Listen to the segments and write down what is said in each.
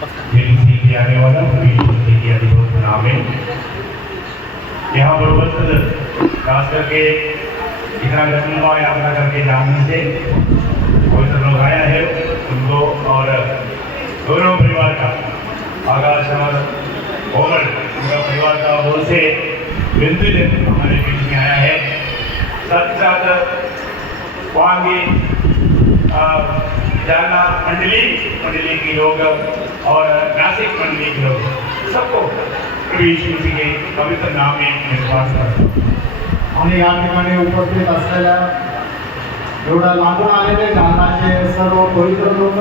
दिल से आने वाला प्रवीण की अनुभव नाम है। यहाँ बरोबर खास करके इतना लखनऊ यात्रा करके जाने से कोई सब लोग आया है उनको और दोनों परिवार का आकाश और कोमल उनका परिवार का ओर से बिंदु हमारे बीच में आया है। साथ ही साथ वहाँ की जाना मंडली के लोग और नासिक मंडली के लोग सबको प्रवीण सिंह के पवित्र नाम में विश्वास करता हूँ। आणि या ठिकाणी उपस्थित असलेल्या एवढ्या लांबून आलेले जालनाचे सर्व पवित्र लोक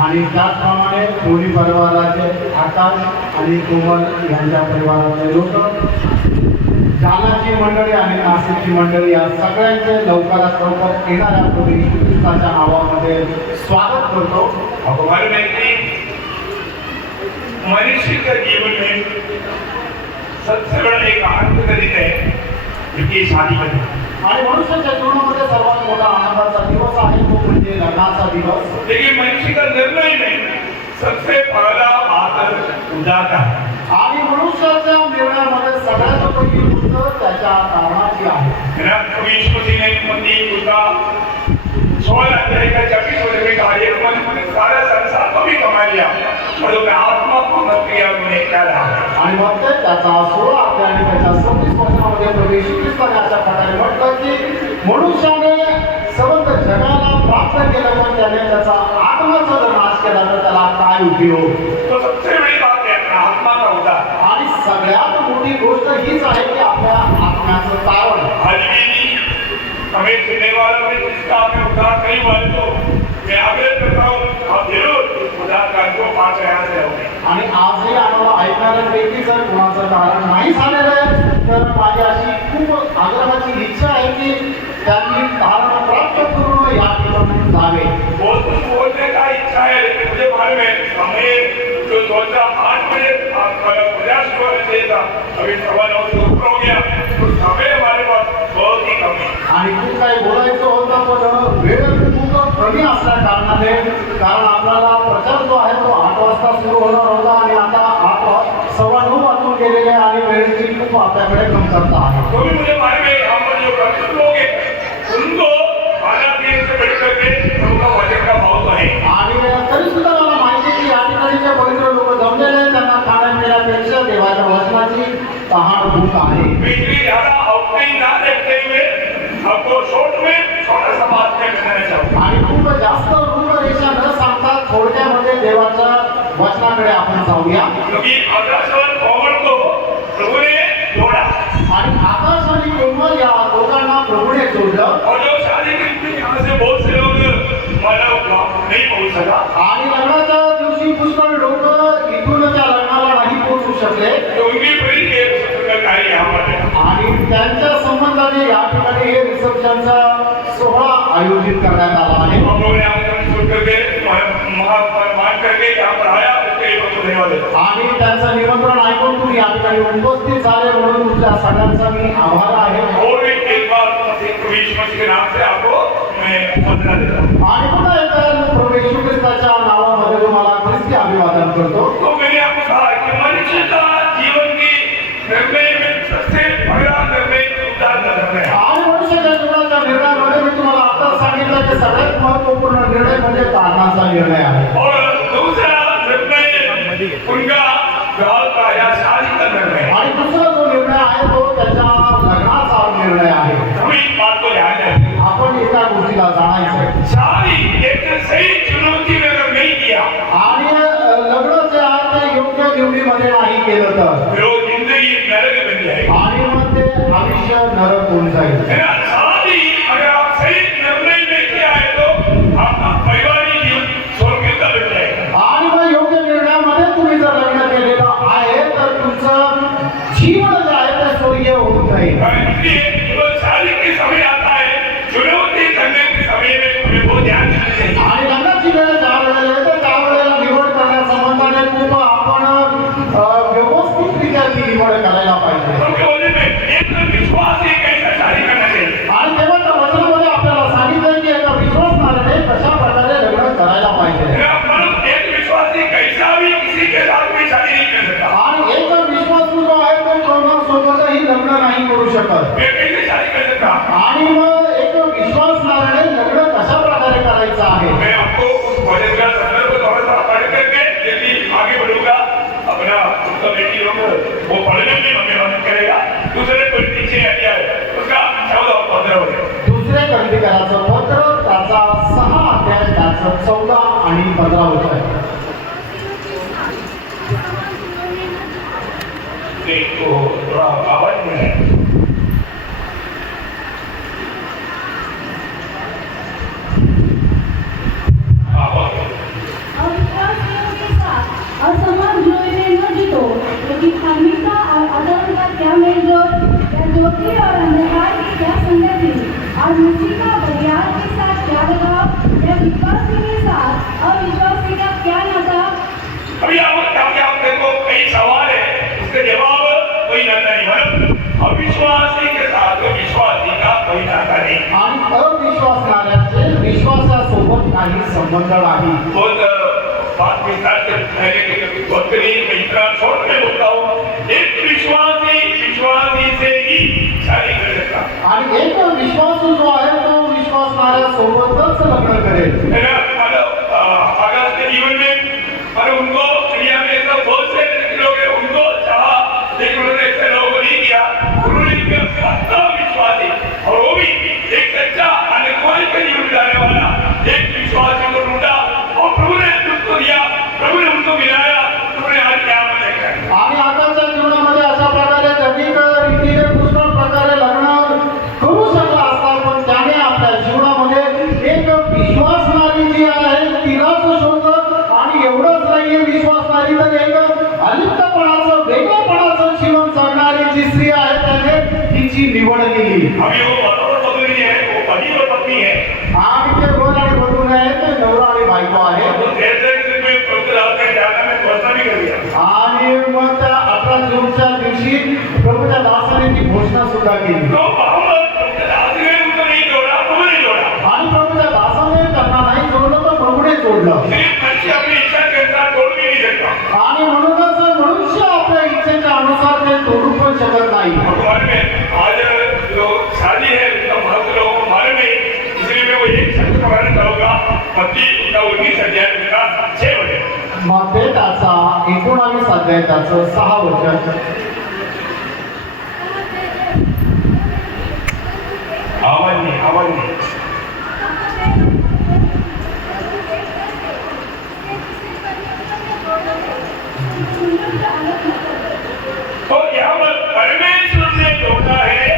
आणि त्याचप्रमाणे दोन्ही परिवाराचे आकाश आणि कोमल यांच्या परिवाराचे लोक, जालनाची मंडळी आणि नाशिकची मंडळी या सगळ्यांचे लवकरात लवकर येणाऱ्या प्रभू ख्रिस्ताच्या नावामध्ये स्वागत करतो। आपको मालूम है कि मनुष्य का जीवन में सबसे बड़ा एक आनंद का दिन है क्योंकि शादी का दिन। आणि मनुष्याच्या जीवनामध्ये सर्वात मोठा आनंदाचा दिवस आहे तो म्हणजे लग्नाचा दिवस। लेकिन मनुष्य का निर्णय में सबसे पहला बात उदाता है आणि मनुष्याच्या निर्णयामध्ये सगळ्यात पहिली गोष्ट त्याच्या कारणाची आहे। प्रवीण मसीह ने मती उदा 16 अध्याय का 24 वचन में कहा एक मन में सारा संसार को भी कमा लिया परंतु आत्मा को मत किया उन्हें क्या लाभ। आणि मग ते त्याचा 16 अध्याय आणि त्याच्या 26 वचनामध्ये प्रभू येशू ख्रिस्ताने अशा प्रकारे म्हटलं की मनुष्याने सर्व जगाला प्राप्त केलं पण त्याने त्याचा आत्माचा जर नाश केला तर त्याला काय उपयोग। तो सबसे बड़ी बात है अपना आत्मा का उद्धार। आणि सगळ्यात मोठी गोष्ट हीच आहे की आपल्या आत्म्याचं तारण। आज भी हमें सुनने वालों में जिसका हमें उद्धार नहीं हुआ तो मैं आग्रह करता हूँ आप जरूर उद्धार का को पास यहाँ से होंगे। आणि आजही आम्हाला ऐकणाऱ्यांपैकी जर कुणाचं कारण नाही झालेलं आहे तर माझी अशी खूप आग्रहाची इच्छा आहे की त्यांनी तारण प्राप्त करून या ठिकाणी जावे। बहुत कुछ बोलने का इच्छा है लेकिन मुझे मालूम है हमें जो 2008 में प्रयास चाहिए था अभी 9:15 से ऊपर हो गया तो समय हमारे पास बहुत ही कम है। आणि खूप काही बोलायचं होतं पण वेळ खूप कमी असल्या कारणाने कारण आपल्याला प्रचार जो आहे तो 8 वाजता सुरू होणार होता आणि आता 8:15 वाजून गेलेले आणि वेळेची खूप आपल्याकडे कमतरता आहे। तो भी मुझे मालूम है यहाँ पर जो भक्त लोग हैं उनको खाना पीने से बढ़कर के उनका वजन का भाव तो है। आणि तरी सुद्धा मला माहिती की या ठिकाणी जे पवित्र लोक जमलेले आहेत त्यांना खाण्यापिण्यापेक्षा देवाच्या वचनाची तहान भूक आहे। बिजली ज़्यादा आउटलाइन ना देखते हुए आपको शॉर्ट में छोटा सा बात मैं कहना चाहूँगा। आणि खूप जास्त रूपरेषा न सांगता थोडक्यामध्ये देवाच्या वचनाकडे आपण जाऊया। क्योंकि आकाश और कोमल को प्रभु ने जोड़ा आणि आकाश आणि कोमल या दोघांना प्रभूने जोडलं और जो शादी के दिन यहाँ से बहुत से लोग मानव नहीं पहुँच सका आणि लग्नाच्या दिवशी पुष्कळ लोक इथून त्या लग्नाला नाही पोहोचू शकले तो उनकी बड़ी एक कार्य यहाँ पर है। आणि त्यांच्या संबंधाने या ठिकाणी हे रिसेप्शनचा सोहळा आयोजित करण्यात आला आहे। हम लोग ने आमंत्रण सुन करके मान करके यहाँ पर आया उसके लिए बहुत धन्यवाद देता हूँ। आणि त्यांचं निमंत्रण ऐकून तुम्ही या ठिकाणी उपस्थित झाले म्हणून तुमच्या सगळ्यांचा मी आभार आहे। और एक बार प्रवीण मसीह के नाम से आपको मैं वंदना देता हूँ। आणि पुन्हा एकदा प्रभू येशू ख्रिस्ताच्या नावामध्ये तुम्हाला ख्रिस्ती अभिवादन करतो। तो मैंने आपको कहा कि मनुष्य का जीवन की निर्णय में सबसे बड़ा निर्णय उद्धार का निर्णय है। आणि मनुष्याच्या जीवनाच्या निर्णयामध्ये मी तुम्हाला आता सांगितलं की सगळ्यात महत्त्वपूर्ण निर्णय म्हणजे तारणाचा निर्णय आहे। और दूसरा निर्णय उनका विवाह का या शादी का निर्णय है। आणि दुसरा जो निर्णय आहे तो त्याच्या लग्नाचा निर्णय आहे। हम इस बात को ध्यान रखें। आपण एका गोष्टीला जाणायचं शादी एक सही चुनौती में अगर नहीं किया आणि लग्न जे आहे ते योग्य निवडीमध्ये नाही केलं तर फिर वो जिंदगी नरक बन जाएगी। आणि मग ते आयुष्य नरक होऊन जाईल। मेरा शादी अगर आप सही निर्णय में किया है तो आपका पारिवारिक जीवन स्वर्ग का बन जाएगा। आणि मग योग्य निर्णयामध्ये तुम्ही जर लग्न केलेलं आहे तर तुमचं जीवन जे आहे ते स्वर्गीय होऊन जाईल। और इसलिए जब शादी के समय आता है चुनौती करने के समय में हमें बहुत ध्यान देना चाहिए। आणि लग्नाची वेळ ज्या वेळेला येते त्या वेळेला निवड करण्यासंबंधाने खूप आपण व्यवस्थितरित्या ती निवड करायला पाहिजे। उनके वजह में एक विश्वास ही कैसा शादी करना चाहिए। आणि तेव्हा त्या वचनामध्ये आपल्याला सांगितलं की एका विश्वासणाऱ्याने कशा प्रकारे लग्न करायला पाहिजे। एक विश्वासी शकत. वे कैसे शादी कर सकता? आणि मग एक विश्वासणाऱ्याने लग्न कशा प्रकारे करायचं आहे. मैं आपको उस भजन का संदर्भ थोड़ा सा पढ़ करके यदि आगे बढ़ूंगा अपना उसका बेटी लोग वो पढ़ने में हमें मदद करेगा. दूसरे कोई पीछे अध्याय उसका 14 और 15 हो. दुसरे कर्णिकाराचं पत्र त्याचा 6 अध्याय त्याचं 14 आणि 15 होत आहे. तो थोड़ा आवाज में है. अविश्वासियों के साथ असमान जोड़ने न जीतो, लेकिन धार्मिकता और अधर्म का क्या मेलजोल, या ज्योति और अंधकार की क्या संगति, और मसीह का बलिदान के साथ क्या लगाव, या विश्वासी के साथ अविश्वासी का क्या नाता। अभी आप देखो कई सवाल है, उसके जवाब कोई नाता नहीं. मतलब अविश्वासी के साथ विश्वासी का कोई नाता नहीं. आणि अविश्वासणाऱ्याचे विश्वासासोबत काही संबंध नाही. बहुत बात विस्तार से पहले के वक्त नहीं मैं इतना शॉर्ट में बोलता हूँ. एक विश्वासी से ही शादी कर सकता. आणि एक विश्वासू जो आहे तो विश्वासणाऱ्यासोबतच लग्न करेल. है ना. मतलब आगाज के जीवन में और उनको दुनिया में ऐसा बहुत से लोग हैं उनको चाहा लेकिन उन्होंने ऐसे लोगों को नहीं किया. उन्होंने विश्वासी और वो भी एक सच्चा अनकुमारी का जीवन बिताने वाला एक विश्वासी को ढूंढा और प्रभु ने उसको दिया. प्रभु ने उनको मिलाया. उन्होंने आज क्या देखा. आणि आताच्या जीवनामध्ये अशा प्रकारे जैविक रीतीने पुष्कळ प्रकारे लग्न करू शकला असता पण त्याने आपल्या जीवनामध्ये एक विश्वासणारी जी आहे तिलाच शोधलं. आणि एवढंच नाहीये विश्वासणारी तर एक अलिप्तपणाचं वेगळेपणाचं जीवन जगणारी जी स्त्री आहे त्याने तिची निवड केली. अभी वो बरोबर पत्नी है. वो पति और पत्नी है. आणि ते वर आणि वधू आहे ते नवरा आणि बायको आहे. तो देर में प्रभु रात में जाना में घोषणा भी कर दिया. आणि मग त्या 18 जूनच्या दिवशी प्रभूच्या दासाने ती घोषणा सुद्धा केली. तो आज ने उनको नहीं जोड़ा. प्रभु ने जोड़ा. आणि प्रभूच्या दासाने त्यांना नाही जोडलं तर प्रभूने जोडलं. सिर्फ मनुष्य अपनी इच्छा के अनुसार तोड़ भी नहीं सकता. आणि म्हणूनच मनुष्य आपल्या इच्छेच्या अनुसार ते तोडू पण शकत नाही. भगवान में आज जो शादी है उसका महत्व लोगों को मालूम नहीं. इसलिए मैं वो एक शब्द पढ़ना चाहूंगा. मत्ती 19 अध्याय का 6 वचन. मग ते त्याचा 19 अध्याय त्याचं 6 वचन. आवाज नहीं. तो यहाँ पर परमेश्वर ने जोड़ा है.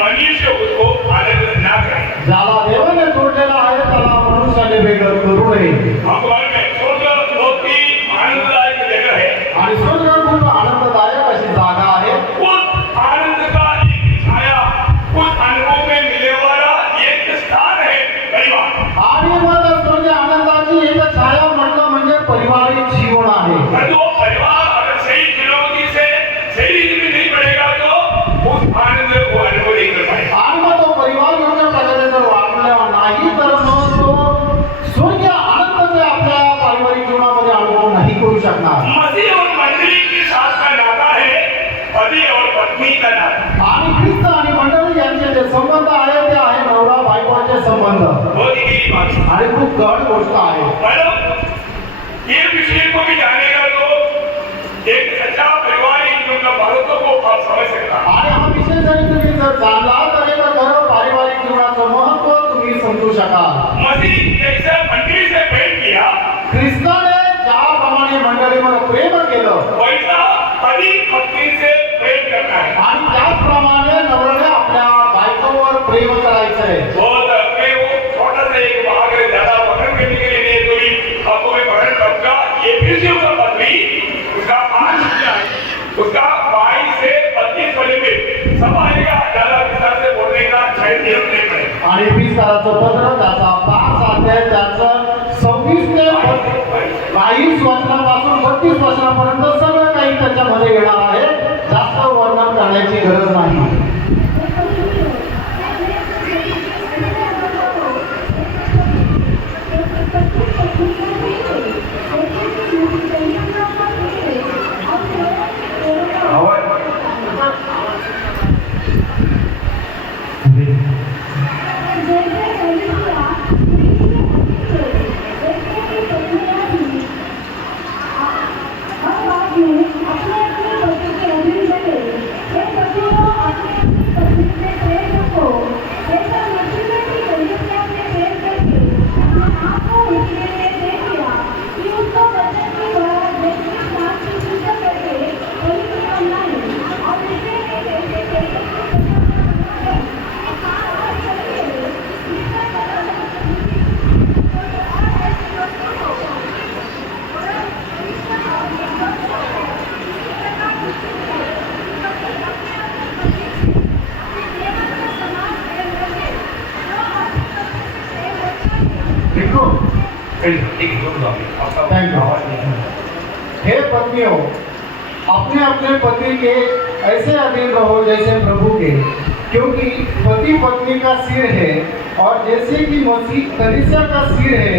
मनुष्य उसको अलग ना करे. ज्याला देवाने जोडलेला आहे त्याला मनुष्याने वेगळं करू नये. भगवान में स्वर्ग बहुत ही आनंददायक जगह है. आणि स्वर्ग खूप आनंददायक अशी जागा आहे. उस आनंद का एक छाया उस अनुभव में मिलने वाला एक स्थान है परिवार. आणि मग स्वर्ग आनंदाची एक छाया म्हटलं म्हणजे पारिवारिक जीवन आहे. और वो परिवार अगर सही चुनौती से सही रीति में नहीं बढ़ेगा तो उस आनंद को अनुभव नहीं कर पाएगा. आणि मग तो परिवार योग्य प्रकारे जर वागला नाही तर मग तो स्वर्गीय आनंद ते आपल्या पारिवारिक जीवनामध्ये अनुभव नाही करू शकणार. मसीह और मंडली के साथ का नाता है पति और पत्नी का नाता. आणि ख्रिस्त आणि मंडळी यांचे जे संबंध आहे ते आहे नवरा बायकोचे संबंध. बहुत ही गहरी बात है. आणि खूप गहन गोष्ट आहे. मतलब ये विषय को भी जानेगा तो एक सच्चा पारिवारिक जीवन का महत्व को आप समझ सकता. आणि हा विषय जरी तुम्ही जर जाणला तर एक खरं पारिवारिक जीवनाचं महत्व तुम्ही समजू शकाल. मसीह जैसे मंडली से प्रेम किया ख्रिस्ताने ज्याप्रमाणे मंडळीवर प्रेम केलं वैसा पति पत्नी से प्रेम करना है. आणि त्याचप्रमाणे नवऱ्याने आपल्या बायकोवर प्रेम करायचंय. बहुत मैं वो छोटा सा एक भाग है ज्यादा वर्णन करने के लिए नहीं तो भी आपको मैं वर्णन करूंगा. ये फिर का पत्नी उसका 5 अध्याय उसका 22 से 25 वाले में सब आएगा. ज्यादा विस्तार से बोलने का शायद नियम नहीं पड़ेगा. आणि एफिसकाराचं पत्र त्याचा 5 अध्याय त्याचं 26 ते 22 वचनापासून 32 वचनापर्यंत सगळं काही त्याच्यामध्ये येणार आहे. जास्त वर्णन करण्याची गरज नाही. Thank you. हे पत्नियों, अपने अपने पति के ऐसे अधीन रहो जैसे प्रभु के, क्योंकि पति पत्नी का सिर है और जैसे कि मसीह कलीसिया का सिर है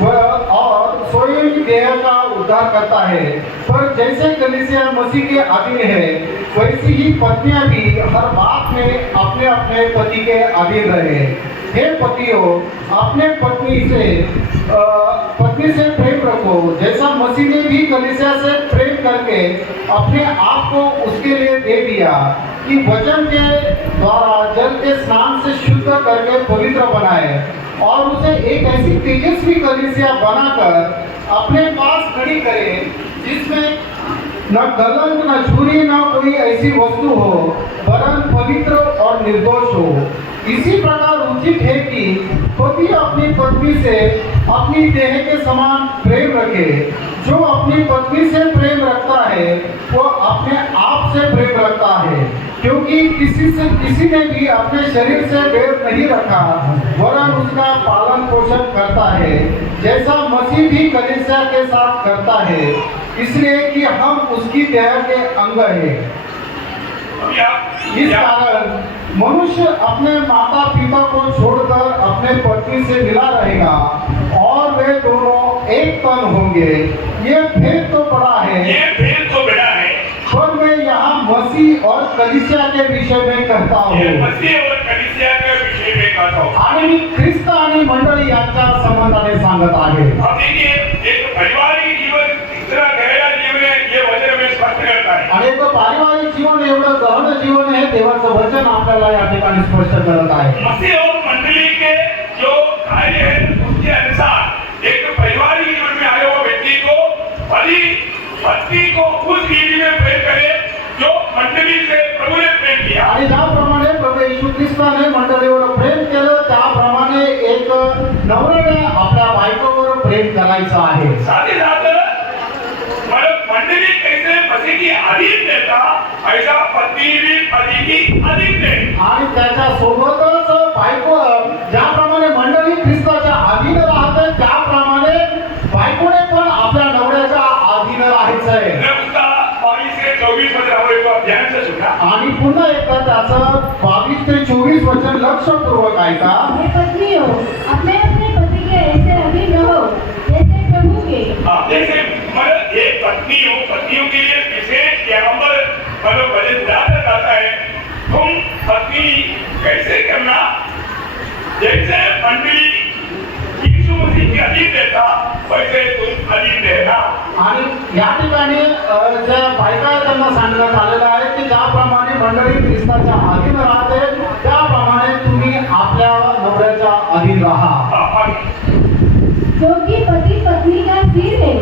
वह और स्वयं देह का उद्धार करता है। पर जैसे कलीसिया मसीह के अधीन है वैसी ही पत्नियां भी हर बात में अपने अपने पति के अधीन रहे। हे पतियों, अपने पत्नी से प्रेम रखो जैसा मसीह ने भी कलीसिया से प्रेम करके अपने आप को उसके लिए दे दिया कि वचन के द्वारा जल के स्नान से शुद्ध करके पवित्र बनाए और उसे एक ऐसी तेजस्वी कलीसिया बनाकर अपने पास खड़ी करे जिसमें न कलंक न झूरी न कोई ऐसी वस्तु हो वरन पवित्र और निर्दोष हो। इसी प्रकार उचित है कि पति अपनी पत्नी से अपनी देह के समान प्रेम रखे। जो अपनी पत्नी से प्रेम रखता है वो अपने आप से प्रेम रखता है, क्योंकि किसी ने भी अपने शरीर से बैर नहीं रखा वरन उसका पालन पोषण करता है जैसा मसीह भी कलीसिया के साथ करता है, इसलिए कि हम उसकी देह के अंग हैं। इस कारण मनुष्य अपने माता पिता को छोड़कर अपने पत्नी से मिला रहेगा और वे दोनों एक तन होंगे। ये भेद तो बड़ा है, पर मैं यहाँ मसीह और कलीसिया के विषय में कहता हूँ आणि ख्रिस्त आणि मंडळी यांच्या संबंधाने सांगत आहे। आणि एक पारिवारिक जीवन एवढं गहन जीवन आहे, देवाचं वचन आपल्याला या ठिकाणी स्पष्ट करत आहे। मसीह और मंडली के जो कार्य है उसके अनुसार एक पारिवारिक जीवन में आए हुए व्यक्ति को पत्नी को उस विधि में प्रेम करे जो मंडली से प्रभु ने प्रेम किया। आणि ज्याप्रमाणे प्रभू येशू ख्रिस्ताने मंडळीवर प्रेम केलं त्याप्रमाणे एक नवऱ्याने आपल्या बायकोवर प्रेम करायचं आहे। साथ ही साथ मंडली कैसे मसीह की अधीन रहता ऐसा पत्नी भी पति की अधीन रहे। आणि त्याच्या सोबतच बायको ज्याप्रमाणे मंडळी ख्रिस्ताच्या अधीन राहते त्याप्रमाणे बायकोने पण आपल्या नवऱ्याच्या अधीन राहायचं आहे। आणि पुन्हा एकदा त्याचं 22 ते 24 वचन लक्षपूर्वक ऐका। हे पत्नियों, अपने अपने पति के ऐसे अधीन रहो जैसे प्रभु के। जैसे मतलब एक पत्नियों के लिए विशेष यहाँ पर वचन जाता है तुम पत्नी कैसे करना जैसे मंडली यीशु मसीह के अधीन रहता वैसे तुम अधीन रहना। आणि या ठिकाणी ज्या बायका त्यांना सांगण्यात आलेलं आहे की ज्याप्रमाणे मंडळी ख्रिस्ताच्या अधीन राहते त्याप्रमाणे तुम्ही आपल्या नवऱ्याच्या अधीन राहा। क्योंकि पति पत्नी का सिर है,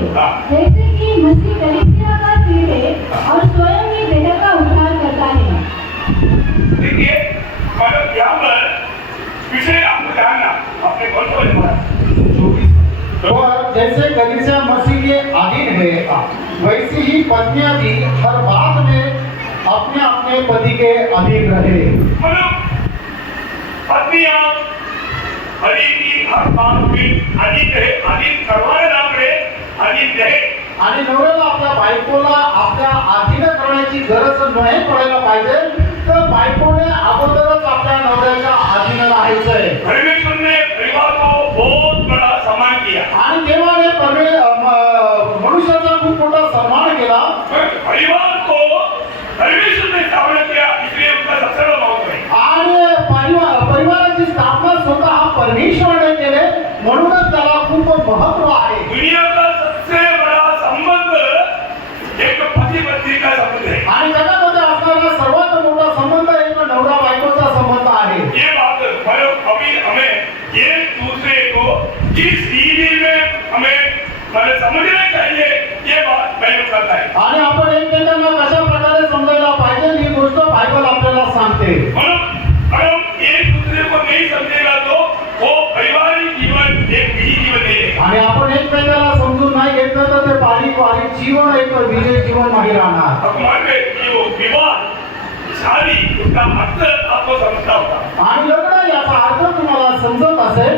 जैसे कि मसीह कलीसिया का सिर है और स्वयं ही देह का उद्धार करता है। देखिए मतलब यहाँ पर विषय आपको जानना अपने और जैसे कलीसिया मसीह के अधीन है वैसी ही पत्नियां भी हर बात में अपने अपने पति के अधीन रहे। मतलब पत्नियां हर बात में अधीन करवाने ना पड़े अधीन रहे। आणि नवऱ्याला आपल्या बायकोला आपल्या अधीन करण्याची गरज नाही पडायला पाहिजे, तर बायकोने अगोदरच आपल्या नवऱ्याच्या अधीन राहायचंय। परमेश्वर ने परिवार को बहुत बड़ा सम्मान किया आणि देवाने मनुष्याचा खूप मोठा सन्मान केला। परिवार को परमेश्वर ने स्थापना किया इसलिए उसका सबसे बड़ा महत्व है। आणि परिवाराची स्थापना स्वतः परमेश्वराने केले म्हणूनच त्याला खूप महत्व आहे। दुनिया का सबसे बड़ा संबंध एक पति पत्नी का संबंध है आणि जगामध्ये असणारा सर्वात मोठा संबंध एक नवरा बायकोचा संबंध आहे। ये बात अभी हमें एक दूसरे को जिस रीति में हमें समझना चाहिए ये बात बयान करता है। आणि आपण एकमेकांना कशा प्रकारे समजायला पाहिजे ही गोष्ट बायबल आपल्याला सांगते। हम एक दूसरे को नहीं समझेगा तो वो पारिवारिक जीवन एक विजयी जीवन नहीं रहेगा। आणि आपण एकमेकांना समजून नाही घेतलं तर ते पारिवारिक जीवन एक विजयी जीवन नाही राहणार। हमारे जो विवाह शादी उसका अर्थ आपको समझता होगा। आणि लग्न याचा अर्थ तुम्हाला समजत असेल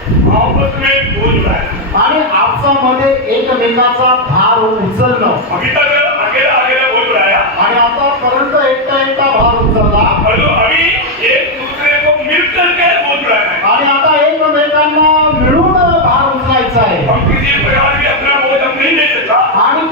आपस में बोल रहा है। आणि आपसामध्ये एकमेकाचा भार उचलणं अभी तक अकेला अकेला बोल रहा है आणि आतापर्यंत एकटा एकटा भार उचलला और तो अभी एक दूसरे को मिलकर के बोल रहा है। आणि आता एकमेकांना मिळून भार उचलायचा आहे हम किसी प्रकार भी अपना बोझ हम नहीं ले सकता। आणि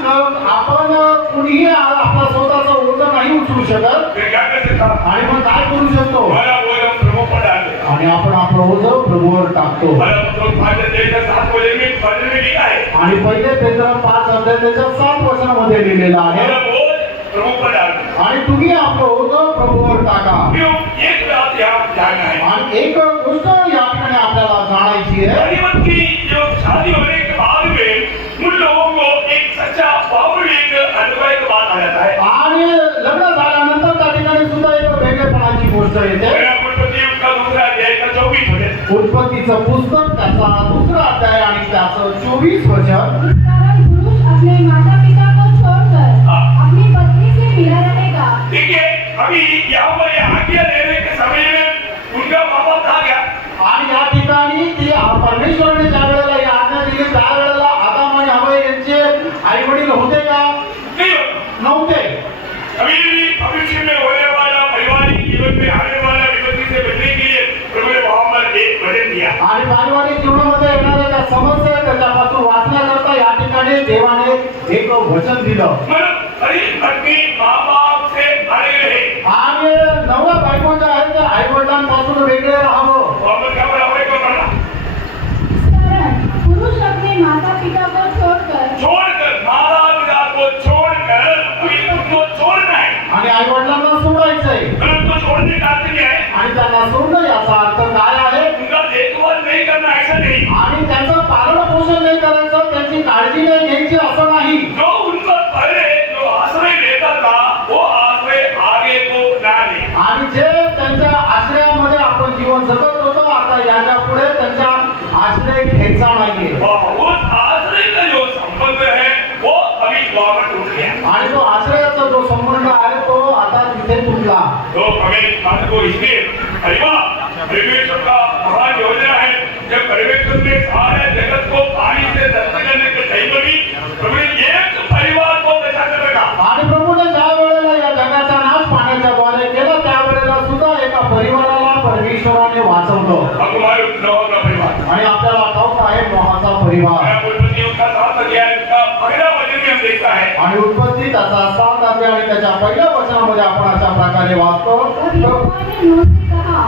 आपण कुणीही आपला स्वतःचा ओझं नाही उचलू शकत फिर क्या कर सकता? आणि मग काय करू शकतो हमारा बोझ हम प्रभु पर डाल दें। आणि आपण आपलं ओझं प्रभूवर टाकतो हमारा तो 5:7 में लिखा है आणि पहिले पेत्र 5 अध्यायाच्या 7 वचनामध्ये लिहिलेलं आहे हमारा बोझ प्रभु पर डाल दें। आणि तुम्ही आपलं ओझं प्रभूवर टाका क्यों? एक बात यहाँ जानना है। आणि एक गोष्ट या ठिकाणी आपल्याला जाणायची आहे गनीमत की जो शादी होने के बाद में उन लोगों को एक सच्चा पावरिक अनुभव के बाद आ जाता है। आणि लग्न झाल्यानंतर त्या ठिकाणी सुद्धा एक वेगळेपणाची गोष्ट येते मेरा उत्पत्ति का दूसरा अध्याय का 24 वचन। उत्पत्तीचं पुस्तक त्याचा 2रा अध्याय आणि त्याचं 24 वचन इस कारण पुरुष अपने माता पिता को छोड़कर हाँ। अपनी पत्नी से मिला रहेगा। देखिए अभी यहाँ पर ये आज्ञा लेने के समय में उनका माँ बाप था क्या? आणि या ठिकाणी ती परमेश्वराने ज्या वेळेला ही आज्ञा दिली त्या वेळेला आदाम आणि हव्वा यांचे आई वडील होते का नहीं होता। नव्हते अभी भी भविष्य में होने वाला पारिवारिक जीवन में आने वाला विपत्ति से बचने के लिए प्रभु ने वहाँ पर एक वचन दिया। आणि पारिवारिक जीवनामध्ये येणाऱ्या त्या समस्या आहेत, त्याच्यापासून वाचण्याकरता या ठिकाणी देवाने एक वचन दिलं मतलब अरे अपनी माँ बाप से अलग रहे। आणि नवरा बायको जे आहे ते आई वडिलांपासून वेगळे राहावं वहाँ पर क्या बराबर को करना? इस कारण पुरुष अपने माता पिता को छोड़कर माता पिता को छोड़कर अभी उनको छोड़ना है। आणि आई वडिलांना सोडायचंय अगर उनको छोड़ने का अर्थ क्या है? आणि त्यांना सोडणं याचा अर्थ काय आहे उनका देखभाल नहीं करना ऐसा नहीं। आणि त्यांचं पालन पोषण नाही करायचं त्यांची काळजी नाही घ्यायची असं नाही जो उनका पहले जो आश्रय लेता था वो आश्रय आगे को ना ले। आणि जे त्यांच्या आश्रयामध्ये आपण जीवन जगत होतो आता याच्या पुढे त्यांचा आश्रय घ्यायचा नाहीये उस आश्रय का जो संबंध है वो अभी वहाँ पर टूट गया। आणि तो आश्रयाचा जो संबंध आहे तो आता तिथे तुटला तो हमें बात को इसलिए परिवार परमेश्वर का महान योजना है। जब परमेश्वर ने सारे जगत को पानी से नष्ट करने के टाइम में भी प्रभु ने एक परिवार को बचा कर रखा। आणि प्रभूने ज्या वेळेला या जगाचा नाश पाण्याच्या द्वारे केला त्यावेळेला सुद्धा एका परिवाराला परमेश्वराने वाचवलं अब हमारे नोह का परिवार आणि आपल्याला ठाऊक आहे नोहाचा परिवार मैं उत्पत्ति उसका 7 अध्याय उसका पहला वचन में हम देखता है। आणि उत्पत्ती त्याचा 7 अध्याय आणि त्याच्या पहिल्या वचनामध्ये आपण अशा प्रकारे वाचतो तब यहोवा ने नूह से कहा,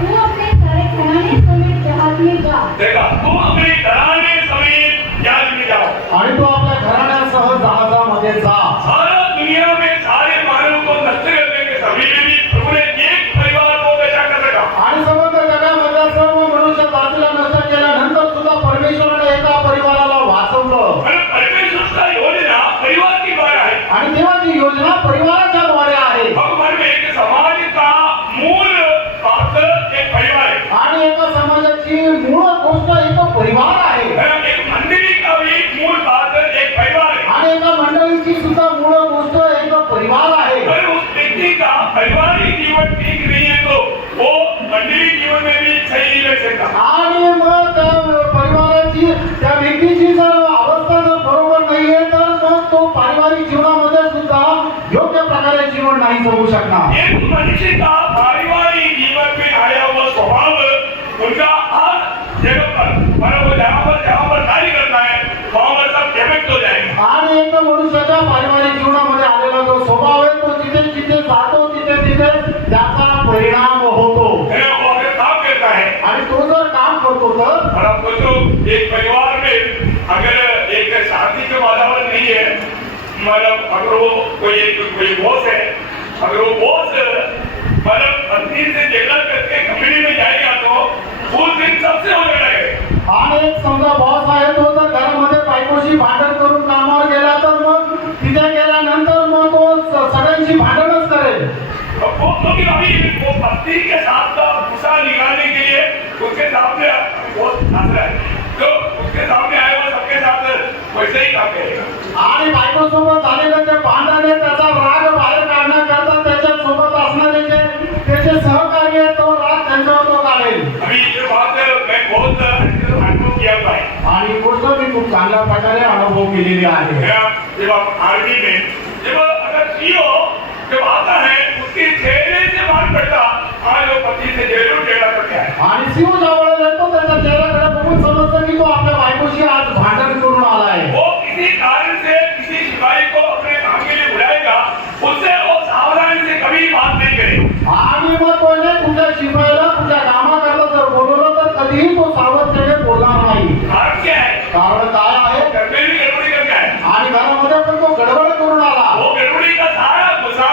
तू अपने सारे घराने समेत जहाज में जा। देखा तुम अपने घराने समेत जहाज में जाओ। आणि तो आपल्या घराण्यासह जहाजामध्ये जा सारा दुनिया में सारे मानव को नष्ट करने के समय में भी प्रभु ने एक परिवार को बचा कर रखा। आणि समग्र जगामधल्या सर्व मनुष्य जातीला नष्ट केल्यानंतर सुद्धा परमेश्वराने एका परिवाराला वाचवलं मतलब परमेश्वर का योजना परिवार की द्वारा है। आणि देवाची योजना परिवाराच्या द्वारे आहे भगवान में एक समाज का मूल पात्र एक परिवार है। आणि एका समाजाची मूळ गोष्ट एक परिवार आहे एक मंदिर का भी मूल पात्र एक परिवार है। आणि एका मंडळीची सुद्धा मूळ गोष्ट एक परिवार आहे अगर उस व्यक्ति का पारिवारिक जीवन ठीक नहीं है तो वो मंदिरी जीवन में भी सही नहीं रह सकता। आणि मग त्या परिवाराची त्या व्यक्तीची जर अवस्था जर बरोबर नाहीये तर मग तो पारिवारिक जीवनामध्ये सुद्धा योग्य प्रकारे जीवन नाही जगू शकणार एक मनुष्य का पारिवारिक जीवन में आया हुआ स्वभाव उनका हर जगह पर वो जहाँ पर कार्य करता है वहाँ पर सब डेवलप हो जाएगा। आणि एक मनुष्याच्या पारिवारिक जीवनामध्ये आलेला जो स्वभाव आहे तो जिथे जिथे जातो तिथे तिथे त्याचा परिणाम होतो वो अगर काम करता है आणि तो जर काम करतो तर और आप सोचो एक परिवार में अगर एक शांति का वातावरण नहीं है मतलब अगर वो कोई बॉस है अगर वो बॉस मतलब पत्नी से झगड़ा करके कंपनी में जाएगा तो उस दिन सबसे हो जाएगा। आणि एक समजा बॉस आहे तो जर घरामध्ये बायकोशी भांडण करून कामावर गेला तर मग तिथे गेल्यानंतर मग तो सगळ्यांची भांडणच करेल वो क्योंकि अभी वो पत्नी के साथ का गुस्सा निकालने के लिए उसके सामने वो हंस रहा है तो उसके सामने आए वो सबके साथ वैसे ही काम करेगा। आणि बायकोसोबत झालेलं ते भांडण आहे त्याचा राग बाहेर काढण्याकरता त्याच्यासोबत असणारे जे त्याचे सहकार्य तो राग त्यांच्यावर तो काढेल अभी ये बात मैं बहुत खूप चांगल्या प्रकारे अनुभव केलेले आहे. जब आप आर्मी में जब अगर सीओ जब आता है उसके चेहरे से मालूम पड़ता आज वो पति से जरूर झगड़ा करके आया. आणि सीओ ज्यावेळेला येतो त्याच्या चेहऱ्याकडे बघून समजतं की तो आपल्या बायकोशी आज भांडण करून आलाय. वो किसी कारण से किसी सिपाही को अपने काम के लिए बुलाएगा उससे वो सावधानी से कभी बात नहीं करेगा. आणि मग तो कुठल्या शिपायाला कुठल्या कामाकरता जर बोलवलं तर कधीही तो सावधतेने बोलणार नाही. कारण क्या है कारण काय आहे घर में भी गड़बड़ी करके आया. आणि घरामध्ये पण तो गडबड करून आला वो गड़बड़ी का सारा गुस्सा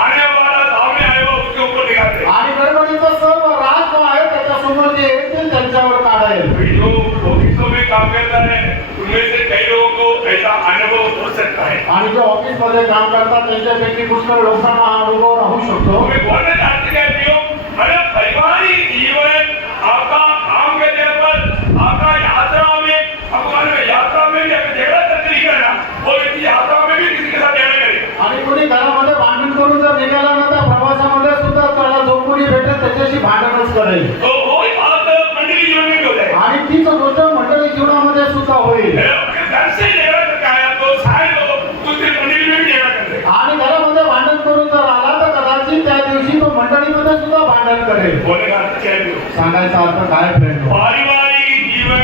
आने वाला सामने आएगा उसके ऊपर निकालते. आणि गडबडीचा सर्व राग जो आहे त्याच्यासमोर जे येईल त्यांच्यावर काढेल. जो ऑफिसों में काम करता है उनमें से कई लोगों को ऐसा अनुभव हो सकता है. आणि जे ऑफिस मध्ये काम करतात त्यांच्यापैकी पुष्कळ लोकांना हा अनुभव राहू शकतो. तुम्हें बोलना चाहते हैं प्रियो मतलब पारिवारिक जीवन आपका काम के लेवल पर आपका यात्रा में भगवान में यात्रा में भी अगर झगड़ा करके नहीं करना वो व्यक्ति यात्रा में भी किसी के साथ झगड़ा करेगा. आणि कोणी घरामध्ये भांडण करून जर निघाला ना त्या प्रवासामध्ये सुद्धा त्याला जो कोणी भेटेल त्याच्याशी भांडणच करेल. तो वो ही बात मंडली जीवन में भी हो जाए. आणि तीच गोष्ट मंडळी जीवनामध्ये सुद्धा होईल. घर से झगड़ा करके आया तो शायद उस दिन मंडली में भी झगड़ा कर दे. आणि घरामध्ये भांडण करून जर आला तर कदाचित त्या दिवशी तो मंडळीमध्ये सुद्धा भांडण करेल. बोलने का अर्थ क्या है प्रियो? सांगायचा अर्थ काय फ्रेंड? पारिवारिक जीवन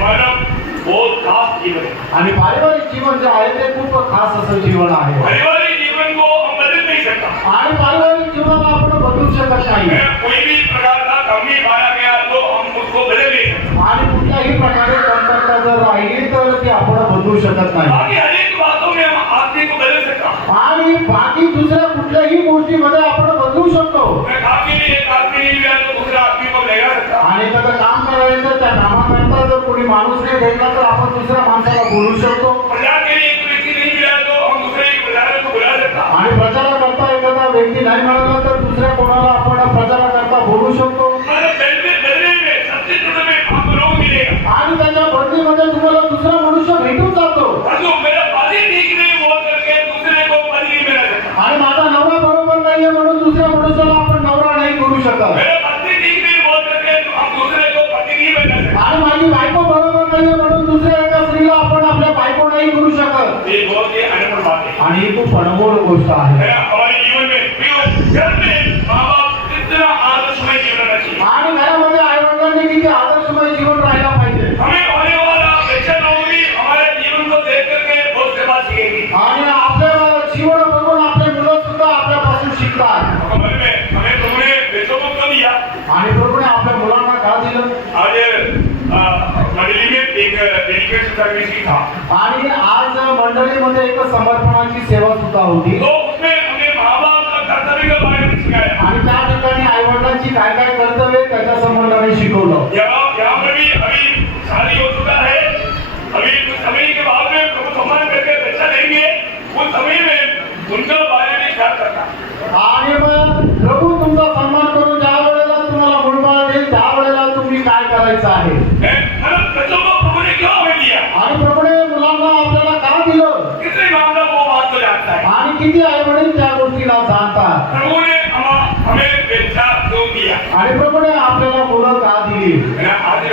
मानव बहुत खास जीवन है. आणि पारिवारिक जीवन जे आहे ते खूप खास असं जीवन आहे. पारिवारिक जीवन को हम बदल नहीं सकता. आणि पारिवारिक जीवनाला आपण बदलू शकत नाही. कोई भी प्रकार का कमी पाया गया तो हम उसको बदल नहीं सकते. आणि कुठल्याही प्रकारे कमतरता जर राहिली तर ती आपण बदलू शकत नाही. बाकी हर एक बातों में हम आदमी को बदल सकता. आणि बाकी दुसऱ्या कुठल्याही गोष्टीमध्ये आपण बदलू शकतो. मैं काफी भी एक आदमी नहीं मिला तो दूसरा आदमी को लगा सकता. आणि त्याचं काम करायचं त्या कामाकरता जर कोणी माणूस नाही भेटला तर आपण दुसऱ्या माणसाला बोलू शकतो. प्रजा के लिए एक व्यक्ति नहीं मिला तो हम दूसरे प्रजा को बुला सकता. आणि प्रचाराकरता एखादा व्यक्ती नाही मिळाला तर दुसऱ्या कोणाला आपण प्रचाराकरता बोलू शकतो. मतलब बदले में सब्सिट्यूट में हम लोग मिलेगा. आणि त्याच्या बदलीमध्ये तुम्हाला दुसरा मनुष्य भेटून जातो. परंतु मेरा पति ठीक नहीं बोल करके दूसरे को पत्नी में रख सकता. आणि माझा नवरा बरोबर नाहीये म्हणून दुसऱ्या मनुष्याला आपण नवरा नाही करू शकत. मेरा पत्नी ठीक नहीं बोल करके हम दूसरे को पति नहीं बना सकते. आणि माझी बायको बरोबर नाहीये म्हणून दुसऱ्या एका स्त्रीला आपण आपल्या बायको नाही करू शकत. ये बहुत ही अनपढ़ बात है. आणि ही खूप अनमोल गोष्ट आहे. हमारे जीवन में घर में माँ बाप कितना आदर्शमय जीवन रहना चाहिए. आणि घरामध्ये आई वडिलांनी किती आदर्शमय जीवन राहायला पाहिजे. हमें होने वाला बच्चा लोग भी हमारे जीवन को देख करके बहुत से बात सीखेंगे. आणि आपल्या जीवन बघून आपले मुलं सुद्धा आपल्यापासून शिकतात. हमें तुमने बच्चों को क्यों दिया? आणि प्रभूने आपल्या मुलांना का दिलं? आज मंडली में एक डेडिकेशन सर्विस की था. आणि आज मंडळीमध्ये एक समर्पणाची सेवा सुद्धा होती. तो उसमें हमने माँ बाप का कर्तव्य के बारे में सिखाया. आणि त्या ठिकाणी आई वडिलांची काय काय कर्तव्य त्याच्या संबंधाने शिकवलं. यहाँ पर भी अभी शादी हो चुका है. अभी कुछ समय के बाद में प्रभु सम्मान करके बच्चा लेंगे. उस समय में उनका बारे में ख्याल करना. आणि मग प्रभू तुमचा सन्मान करून ज्या वेळेला तुम्हाला मुलबाळ देईल त्या वेळेला तुम्ही काय करायचं आहे. मतलब बच्चों को प्रभु ने क्यों हमें दिया? आणि प्रभूने मुलांना आपल्याला का दिलं? कितने मामला वो बात को जानता है. आणि किती आई वडील त्या गोष्टीला जाणतात. प्रभु ने हमें बच्चा क्यों दिया? आणि प्रभूने आपल्याला मुलं का दिली. आज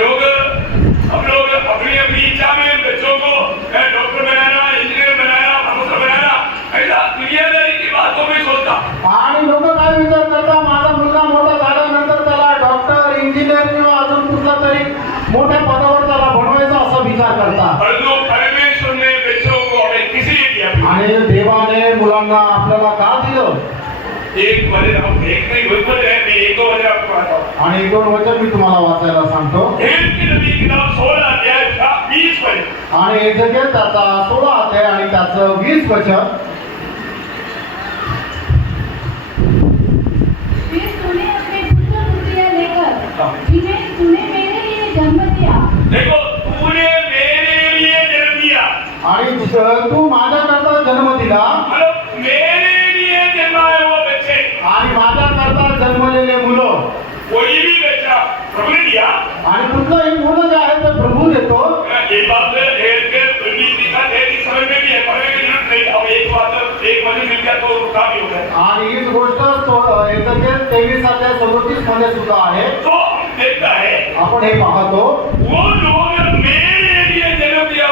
हम लोग अपनी अपनी इच्छा में बच्चों को doctor banana, engineer banana, professor banana ऐसा दुनियादारी की बातों में सोचता. आणि लोक काय विचार करतात माझा मुलगा मोठा झाल्यानंतर त्याला डॉक्टर इंजिनियर किंवा अजून कुठला तरी मोठ्या पदावर त्याला बनवायचा असा विचार करतात. परंतु परमेश्वर ने बच्चों को हमें किस लिए दिया? आणि देवाने मुलांना आपल्याला का दिलं. एक नहीं बिल्कुल है. मैं एक दो वजह आपको बताता हूँ. आणि 2 वचन मी तुम्हाला वाचायला सांगतो. हेल की नबी किताब 16 अध्याय का 20 वचन. आणि एजेकियल त्याचा 16 अध्याय आणि त्याचं 20 वचन. फिर तूने अपने पुत्र पुत्रियां लेकर जिन्हें तूने मेरे लिए जन्म दिया. देखो तूने मेरे लिए जन्म दिया. आणि तू माझ्याकरता जन्म दिला. मतलब मेरे लिए जन्माए वो बच्चे. आणि माझ्याकरता जन्मलेले मुलं. कोई भी बच्चा प्रभु ने दिया. आणि कुठलंही मुलं जे आहे ते प्रभू देतो. ये बात समझ में भी है. पढ़ने की जरूरत नहीं. अब एक वचन मिल गया तो काफी हो गया. आणि हीच गोष्ट एजेकियल 23 अध्याय 37 मध्ये सुद्धा आहे. तो हम देखता है आपण हे पाहतो. वो लोग मेरे लिए जन्म दिया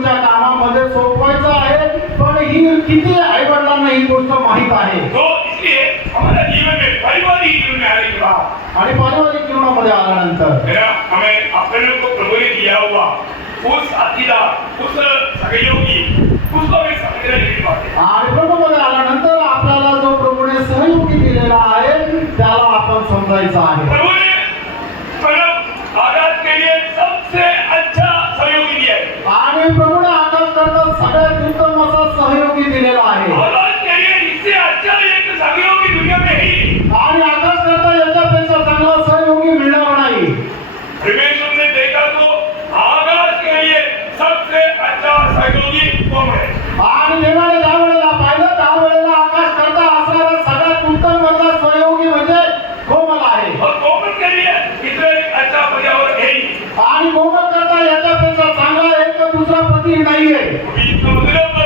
प्रभूच्या कामामध्ये सोपवायचं आहे, पण ही किती आई वडिलांना ही गोष्ट माहीत आहे. तो इसलिए हमारा जीवन में पारिवारिक जीवन में आने के बाद आणि पारिवारिक जीवनामध्ये आल्यानंतर मेरा हमें अपने को प्रभु ने दिया हुआ उस साथीदार, उस सहयोगी, उसको हमें समझना नहीं पाते. आणि प्रभूमध्ये आल्यानंतर आपल्याला जो प्रभूने सहयोगी दिलेला आहे त्याला आपण समजायचं आहे. प्रभु ने मतलब आगाज के लिए सबसे अच्छा सहयोगी दिया है. आणि प्रभूने आगाज करता सगळ्यात उत्तम असा सहयोगी दिलेला आहे. आगाज के लिए इससे अच्छा एक सहयोगी दुनिया में है ही नहीं. आणि आगाज करता याच्यापेक्षा चांगला सहयोगी मिळणार नाही. परमेश्वर ने देखा तो आगाज के लिए सबसे अच्छा सहयोगी कौन है. आणि देवाने ज्या वेळेला पाहिलं त्या वेळेला आकाश करता असणारा सगळ्यात उत्तम मधला सहयोगी म्हणजे कोमल आहे. और कौन के लिए इतना एक अच्छा पर्यावरण है ही. आणि कोमल करता याच्यापेक्षा चांगला एक दुसरा पती नाहीये. अभी इसका मतलब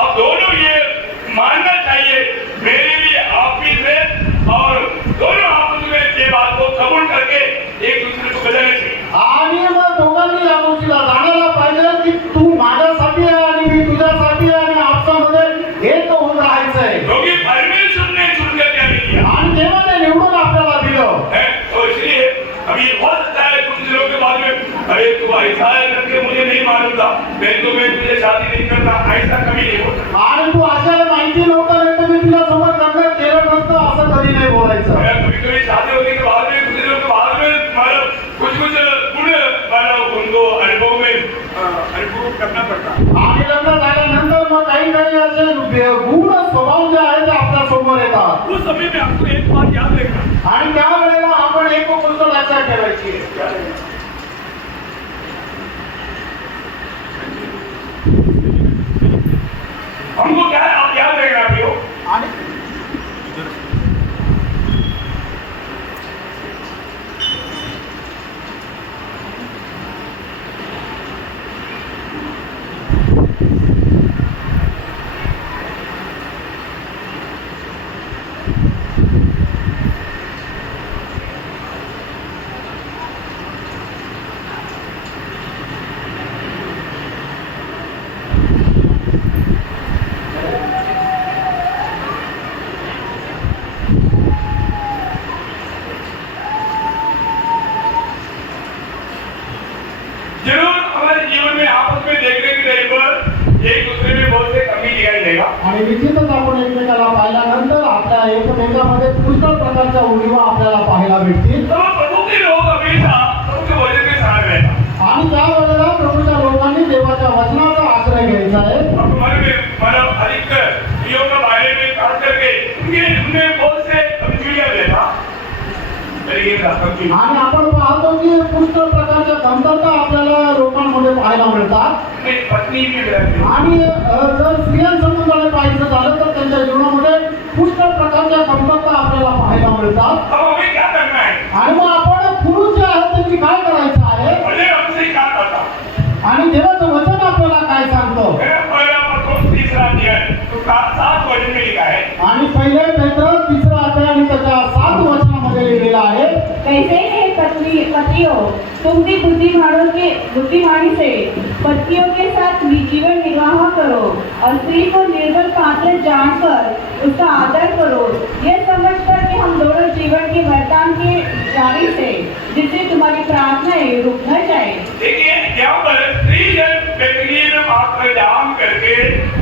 आप दोनों ये मानना चाहिए मेरे लिए आप भी थे और दोनों आपस में ये बात को कबूल करके एक दूसरे को बजाना चाहिए. आणि मग दोघांनी या गोष्टीला जाणायला पाहिजे की तू माझ्यासाठी आहे आणि मी तुझ्यासाठी आहे आणि आपसामध्ये एक होऊन राहायचंय. क्योंकि परमेश्वर ने चुन कर क्या नहीं किया आणि देवाने निवडून आपल्याला दिलं है. तो इसलिए अभी हो सकता है कुछ दिनों के बाद में अरे तू ऐसा है करके मुझे नहीं मालूम था, मैं तुझे शादी नहीं करता, ऐसा कभी नहीं होता. आणि तू अशा माहिती नव्हतं नाही तर मी तुझ्या सोबत लग्न केलं नसतं असं कधी नाही बोलायचं. कभी कभी शादी होने के बाद में कुछ दिनों के बाद में मतलब कुछ गुण मतलब उनको अनुभव में अनुभव करना पड़ता. आणि लग्न झाल्यानंतर मग काही काही असे गुण स्वभाव जे आहे ते आपल्या समोर येतात. उस समय में आपको एक बात याद रखना. आणि त्यावेळेला आपण एक गोष्ट लक्षात ठेवायची आहे. हमको क्या है आप याद रखना भाइयों. आणि जरूर हमारे जीवन में आपस में देखने के टाइम पर एक दूसरे में बहुत से कमी दिखाई देगा. आणि निश्चितच आपण एकमेकाला पाहिल्यानंतर आपल्या एकमेकांमध्ये पुष्कळ प्रकारच्या उणीवा आपल्याला पाहायला भेटतील. तो प्रभु के लोग हमेशा प्रभु के वचन के सहारे रहना. आणि त्या वेळेला प्रभूच्या लोकांनी देवाच्या वचनाचा आश्रय घ्यायचा आहे. अब हमारे में मतलब अधिक स्त्रियों के बारे में खास करके उनमें बहुत से कमजोरियां रहता. आणि आपण पाहतो की पुष्कळ प्रकारच्या कमतरता आपल्याला लोकांमध्ये पाहायला मिळतात. पत्नी भी रहती. आणि जर स्त्रियांसंबंधाने पाहायचं झालं तर त्यांच्या जीवनामध्ये पुष्कळ प्रकारच्या कमतरता आपल्याला पाहायला मिळतात. अब हमें क्या करना है. आणि मग आपण पुरुष जे आहेत त्यांनी काय करायचं आहे भले हमसे क्या करता. आणि देवाचं वचन आपल्याला काय सांगतं. पहला पत्रोस तीसरा अध्याय तो 7 वचन में लिखा है. आणि पहिले पेत्र 3 अध्याय आणि त्याच्या 7 वचनामध्ये लिहिलेलं आहे. कैसे है पतियों, तुम भी बुद्धिमानी से पतियों के साथ जीवन निर्वाह करो और स्त्री को निर्बल पात्र जानकर उसका आदर करो, यह समझकर कि हम दोनों जीवन के वरदान के जारी से जिससे तुम्हारी प्रार्थनाएं रुक न जाए. देखिए यहाँ पर स्त्री जन व्यक्ति में मात्र जान करके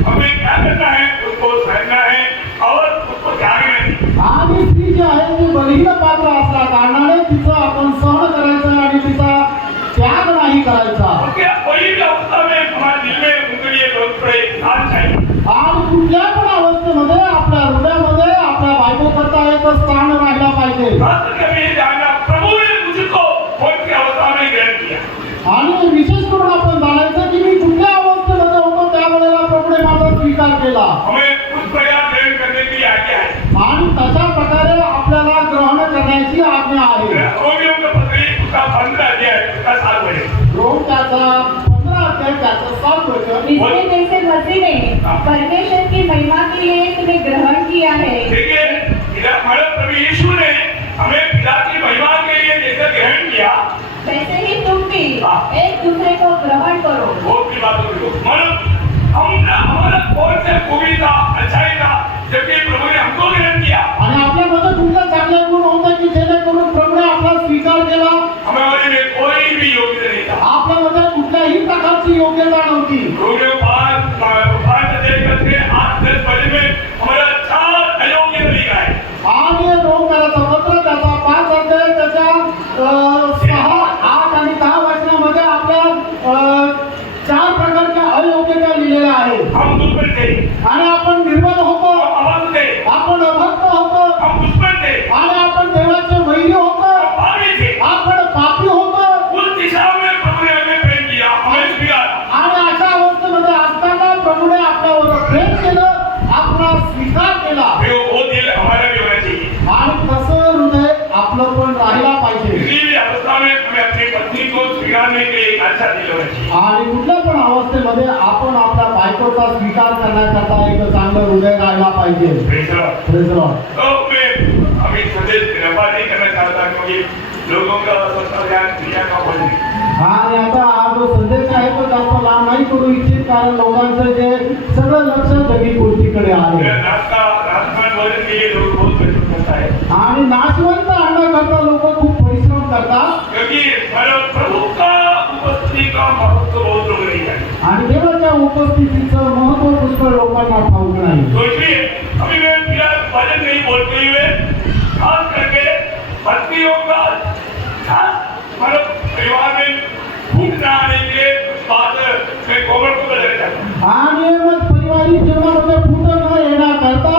हमें क्या करना है, उसको सहना है और उसको त्यागना है. आणि स्त्री जी आहे ती बलहीन पात्र असल्या कारणाने तिचं आपण सहन करायचं आणि तिचा त्याग नाही करायचा. क्या कोई भी अवस्था में हमारे दिल में उनके लिए बहुत बड़े स्थान चाहिए. आणि कुठल्या पण अवस्थेमध्ये आपल्या हृदयामध्ये आपल्या बायको करता एक स्थान राहिला पाहिजे. खास करके हमें जानना प्रभु ने मुझको कौन सी अवस्था में ग्रहण किया. आणि विशेष करून आपण जाणायचं की मी कुठल्या अवस्थेमध्ये होतो त्यावेळेला प्रभूने माझा स्वीकार केला. हमें उस प्रयास ग्रहण करने की आज्ञा है. आणि तशा प्रकारे आपल्याला ग्रहण करण्याची आज्ञा आहे. रोमियो का पत्री उसका 15 अध्याय उसका 7 वचन. रोम त्याचा 15 अध्याय त्याचं 7 वचन. इसमें जैसे मसीह ने परमेश्वर की महिमा के लिए तुम्हें ग्रहण किया है. देखिए इधर हमारे प्रभु यीशु ने हमें पिता की महिमा के लिए जैसे ग्रहण किया वैसे ही तुम भी एक दूसरे को ग्रहण करो. वो की बात हमारा कौन से खूबी था, अच्छाई था, जबकि प्रभु ने हमको ग्रहण किया। आणि आपल्यामध्ये कुठलं चांगले गुण होते की जेणेकरून प्रभूने आपला स्वीकार केला. हमारे में कोई भी योग्यता नहीं था। आपल्यामध्ये कुठल्याही प्रकारची योग्यता नव्हती. भारत देश के 8-10 बजे में हमारा 4 अयोग्य लिखा है। आणि रोमकराचं पत्र त्याचा 5 अध्याय त्याच्या 6, 8 आणि 10 वचनामध्ये आपल्या 4 प्रकारच्या अयोग्यता लिहिलेल्या आहेत. हम दुर्बल थे, आणि आपण निर्बल होतो, अभक्त थे, आपण अभक्त होतो, हम दुश्मन थे, आणि आपण देवाचे वैरी होतो, पापी थे। आपण पापी होतो. उस दिशा में प्रभु ने हमें प्रेम किया, हमें स्वीकार। आणि अशा अवस्थेमध्ये असताना प्रभूने आपल्यावर प्रेम केलं, आपला स्वीकार केला. वो दिल हमारा भी होना चाहिए। आणि तसं हृदय आपलं पण राहिला पाहिजे. किसी भी अवस्था में हमें अपनी पत्नी को स्वीकारने के लिए एक अच्छा दिल होना चाहिए। आणि कुठल्या पण अवस्थेमध्ये आपण आपल्या बायकोचा स्वीकार करण्याकरता एक चांगलं हृदय राहिला पाहिजे. Praise the Lord। Praise the Lord. तो मैं अभी संदेश लंबा नहीं करना चाहता क्योंकि लोगों का सबका ध्यान क्रिया का हो नहीं। आणि आता हा जो संदेश आहे तो जास्त लांब नाही करू इच्छित, कारण लोकांचं जे सगळं लक्ष जगी गोष्टीकडे आहे. राजस्थान भोजन के लिए लोग बहुत परिश्रम करता है आणि नाशवंत आणण्याकरता लोक खूप परिश्रम करतात. क्योंकि प्रभु का उपस्थिति का महत्व बहुत लोग नहीं जानते। आणि देवाच्या उपस्थितीचं महत्व पुष्कळ लोकांना ठाऊक नाही. तो इसलिए अभी मैं भजन नहीं बोलते हुए खास करके पत्नियों का खास परिवार में फूट न आने के लिए कुछ बात मैं कोमल को बताना चाहता हूँ। आणि मग परिवारी जीवनामध्ये फूट न येण्याकरता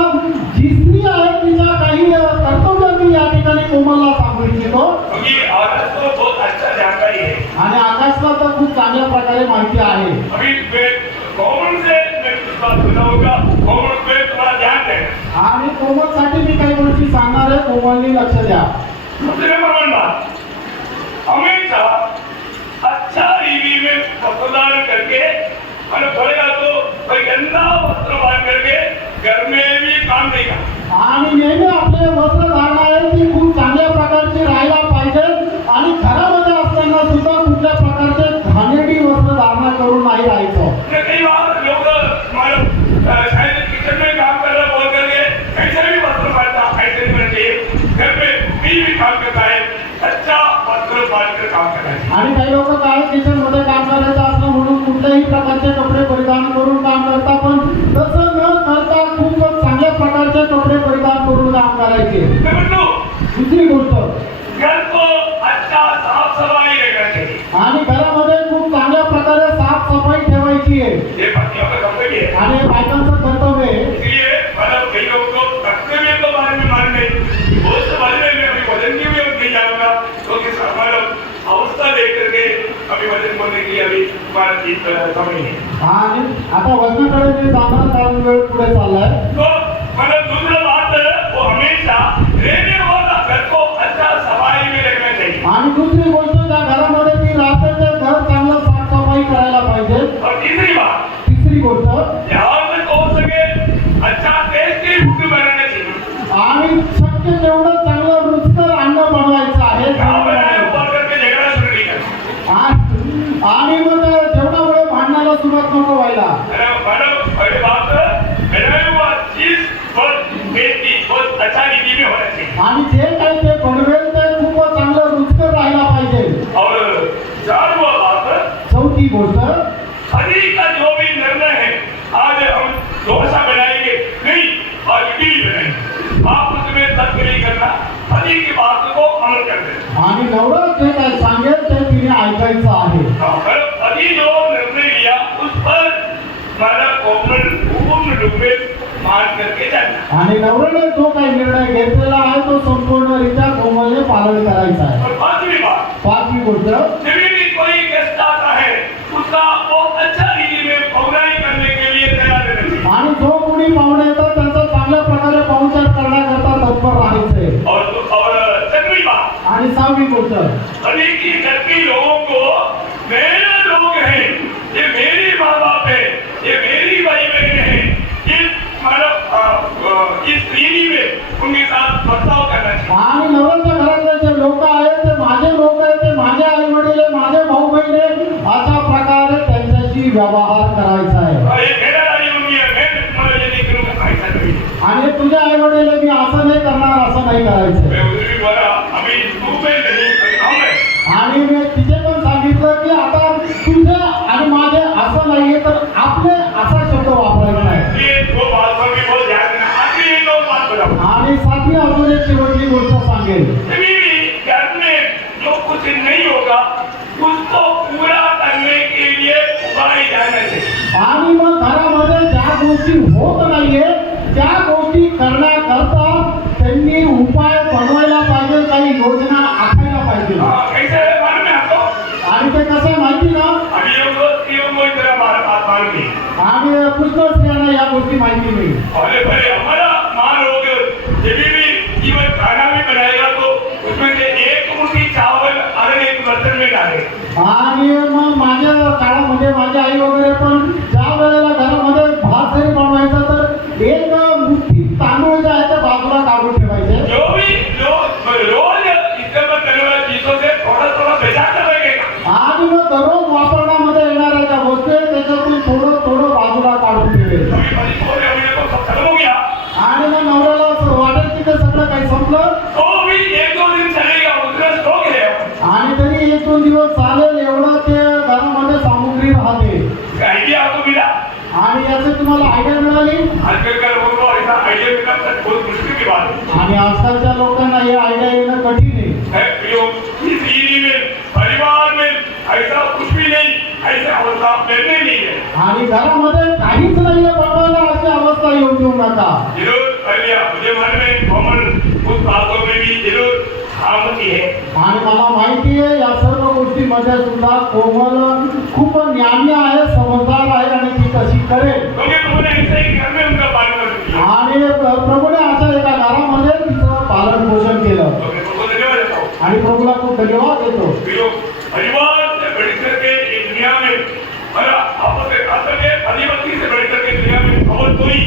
जी स्त्री आहे तिच्या काही कर्तव्य मी या ठिकाणी कोमलला सांगू इच्छितो. क्योंकि आकाश को बहुत अच्छा जानकारी है। आणि आकाशला तर खूप चांगल्या प्रकारे माहिती आहे. अभी मैं कोमल से मैं कुछ बात बताऊंगा, कोमल पे थोड़ा ध्यान देना। आणि कोमलसाठी मी काही गोष्टी सांगणार आहे, कोमलनी लक्ष द्या. सबसे नंबर 1 बात, हमेशा अच्छा रीति में वस्त्रदान करके मैंने पड़ेगा तो कोई गंदा वस्त्र बांध करके घर में भी काम नहीं करना। आणि नेहमी आपले वस्त्रधारण आहे ती खूप चांगल्या प्रकारची राहायला पाहिजे. आणि घरामध्ये असताना सुद्धा कुठल्या प्रकारचे घाणेरडी वस्त्रधारणा करून नाही राहायचं. कई बार लोग शायद किचन में काम कर रहा बोल करके ऐसे भी वस्त्र बांधता, ऐसे नहीं होना चाहिए। घर में भी काम करता है, अच्छा वस्त्र बांध कर काम करना चाहिए। आणि काही लोक काय किचन मध्ये काम करायचं असलं म्हणून कुठल्याही प्रकारचे कपडे परिधान करून काम करतात, पण तसं न करता खूप चांगल्या प्रकारचे कपडे परिधान करून काम करायचे. नंबर 2, दुसरी गोष्ट, घर को अच्छा साफ सफाई रखना चाहिए। आणि घरामध्ये खूप चांगल्या प्रकारे साफसफाई ठेवायची आहे. ये पत्नियों का कर्तव्य है। आणि बायकांचं कर्तव्य आहे. इसलिए कई लोगों को कर्तव्य के बारे में मान नहीं, उस बारे में मैं अभी वजन की भी नहीं जाऊंगा क्योंकि अवस्था देख करके अभी वजन बोलने की अभी समय नहीं। आणि आता वचनाकडे मी जाणार, कारण वेळ पुढे चाललाय. तो दूसरा बात वो हमेशा रहने वाला घर को अच्छा सफाई में रखना चाहिए। आणि दुसरी गोष्ट, त्या घरामध्ये ती राहते ते घर चांगलं साफसफाई करायला पाहिजे. और तिसरी गोष्ट, जहाँ तक हो सके अच्छा टेस्टी फूड बनाना चाहिए। आणि शक्य तेवढं चांगलं रुचकर अन्न बनवायचं आहे. जहाँ बनाया बोल करके झगड़ा शुरू नहीं करना। आणि मग जेवणामुळे भांडणाला सुरुवात नको व्हायला. बड़ी बात बनाया हुआ चीज बहुत टेस्टी बहुत अच्छा रीति में होना चाहिए। आणि जे काही ते बनवेल ते खूप चांगलं रुचकर राहायला पाहिजे. और चारवा बात, चौथी गोष्ट, हरी का जो भी निर्णय है, आज हम डोसा बनाएंगे नहीं और इडली बनाएंगे, आप उसमें तर्क नहीं करना, हरी की बात को अमल कर देना। आणि नवरा जे काय सांगेल ते तिने ऐकायचं आहे. हरी जो निर्णय लिया उस पर हमारा कोमल पूर्ण रूप में मान करके जाना। आणि नवऱ्याने जो काही निर्णय घेतलेला आहे तो संपूर्णरित्या कोमलने पालन करायचा आहे. और पांचवी गोष्ट, जब भी कोई गेस्ट आता है उसका बहुत अच्छा रीति में पौराई करने के लिए तैयार रहना चाहिए। आणि जो कोणी पाहुणे येतात त्यांचा चांगल्या प्रकारे पाहुणचार करण्याकरता तत्पर राहायचे. और छठवीं बात, आणि 6वी गोष्ट, अभी की घर के लोगों को मेरे लोग हैं, ये मेरी माँ बाप है, ये मेरी भाई बहन है, इस रीति में उनके साथ बर्ताव करना चाहिए। आणि नवऱ्याच्या घरातले जे लोक आहेत ते माझे लोक आहेत, ते माझे आई वडील, माझे भाऊ बहीण, अशा प्रकारे त्यांच्याशी व्यवहार नाही करायचं. मैं उधर भी बोला अभी तू में नहीं कोई काम है आणि मी तिथे पण सांगितलं की आता तुझं आणि माझे असं नाहीये तर आपले असा शब्द वापरायचा आहे. ये दो बात पर भी बहुत ध्यान देना आखिरी एक और बात बताओ आणि सातवी अजून एक शेवटची गोष्ट सांगेल. कभी भी घर में जो कुछ नहीं होगा उसको पूरा करने के लिए उगाई जाने से आणि मग घरामध्ये ज्या गोष्टी होत नाहीये त्या गोष्टी करण्याकरता त्यांनी उपाय बनवायला पाहिजे, काही योजना आखायला पाहिजे. कैसे है मालूम है आपको आणि ते कसं आहे माहिती ना, अभी हम लोग स्त्रियों को इतना बात मालूम नहीं आणि पुष्कळ स्त्रियांना या गोष्टी माहिती नाही. अरे भले हमारा माँ लोग जब भी जीवन खाना भी बनाएगा तो उसमें से एक मुट्ठी चावल अलग एक बर्तन में डाले आणि मग माझ्या काळामध्ये माझी आई वगैरे पण ज्या वेळेला घरामध्ये भात जरी बनवायचा तर एक मुठ्ठी तांदूळ जे आहे ते बाजूला काढून ठेवायचे. जो भी रोज इस्तेमाल करने वाली चीजों से थोड़ा थोड़ा बचा कर रखेगा आणि मग दररोज वापरण्यामध्ये येणाऱ्या ज्या वस्तू आहेत त्याच्यातून थोडं थोडं बाजूला काढून ठेवेल. अभी बड़ी थोड़े हमने को सब खत्म हो गया आणि मग नवऱ्याला असं वाटेल की ते सगळं काही संपलं तो भी एक दो दिन चलेगा उसका स्टॉक है आणि तरी एक दोन दिवस चालेल एवढं ते घरामध्ये सामुग्री राहते. आइडिया आपको मिला आणि याचे तुम्हाला आयडिया मिळाली. आजकल का लोगों को ऐसा आइडिया मिलना बहुत मुश्किल की बात है आणि आजकालच्या लोकांना हे आयडिया येणं कठीण आहे. इस ईदी में परिवार में ऐसा कुछ भी नहीं ऐसा अवस्था पहले नहीं है आणि घरामध्ये काहीच नाहीये बनवायला अशी अवस्था येऊ देऊ नका. जरूर पहले मुझे मन में कॉमन उस बातों में भी जरूर सहमति है आणि मला माहिती आहे या सर्व गोष्टीमध्ये सुद्धा कोमल खूप ज्ञानी आहे, समजदार आहे आणि ती तशी करेल. क्योंकि उन्होंने ऐसे ही घर में उनका पालन किया आणि प्रभूने अशा एका घरामध्ये तिचं पालन पोषण केलं तो मैं उनको धन्यवाद देता हूँ आणि प्रभूला खूप धन्यवाद देतो. परिवार से बढ़कर के एक दुनिया में और आपस में खासकर के अधिपति से बढ़कर के दुनिया में और कोई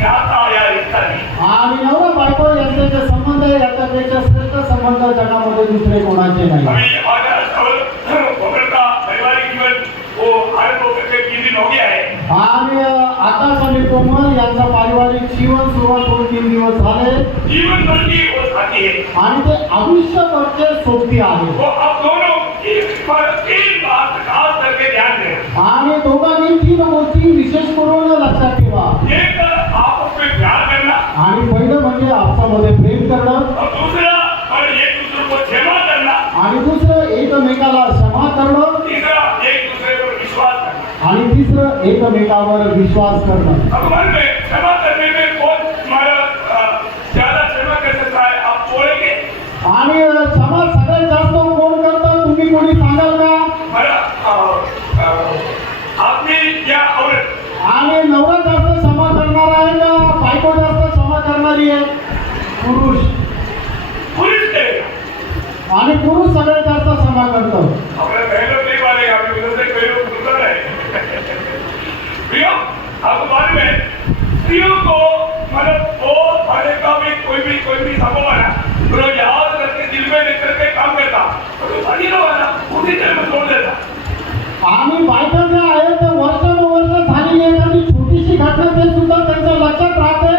नाता या रिश्ता नहीं आणि नवरा बायको यांचे जे संबंध आहे याच्यापेक्षा श्रेष्ठ संबंध जगामध्ये दुसरे कोणाचे नाही. अभी आज कोमल का पारिवारिक जीवन वो आरंभ होकर के 3 दिन हो गया है आणि आकाश आणि कोमल यांचा पारिवारिक जीवन सुरुवात होऊन 3 दिवस झाले जीवन भर की वो साथी है आणि ते आयुष्यभरचे सोबती आहे. वो आप दोनों तीन बात खास करके ध्यान दें आणि दोघांनी 3 गोष्टी विशेष करून लक्षात ठेवा. एक आपस में प्यार करना आणि पहिलं म्हणजे आपसामध्ये प्रेम करणं और दूसरा और एक दूसरे को क्षमा करना आणि दुसरं एकमेकाला क्षमा करणं तीसरा एक दूसरे पर विश्वास करना आणि तिसरं एकमेकावर विश्वास करणं. भगवान में क्षमा करने में कौन हमारा ज्यादा क्षमा कर सकता है आप बोलेंगे आणि क्षमा सगळ्यात जास्त कोण करतं तुम्ही कोणी सांगाल का? हमारा आदमी या औरत आणि नवरा जास्त क्षमा करणार आहे का बायको जास्त क्षमा करणारी आहे? पुरुष. पुरुष करेगा आणि पुरुष सगळ्यात जास्त क्षमा करतो. हमारे बहनों नहीं मानेगा अभी उधर से कोई लोग सुंदर है प्रियो आपको मालूम है स्त्रियों को मतलब बहुत भाले का भी कोई भी संभव है तो याद करके दिल में लेकर के काम करता तो शादी ना होना उसी दिल में छोड़ देता आणि बायका ज्या आहेत त्या वर्षानुवर्ष झालेली एखादी छोटीशी घटना ते सुद्धा त्यांच्या लक्षात राहते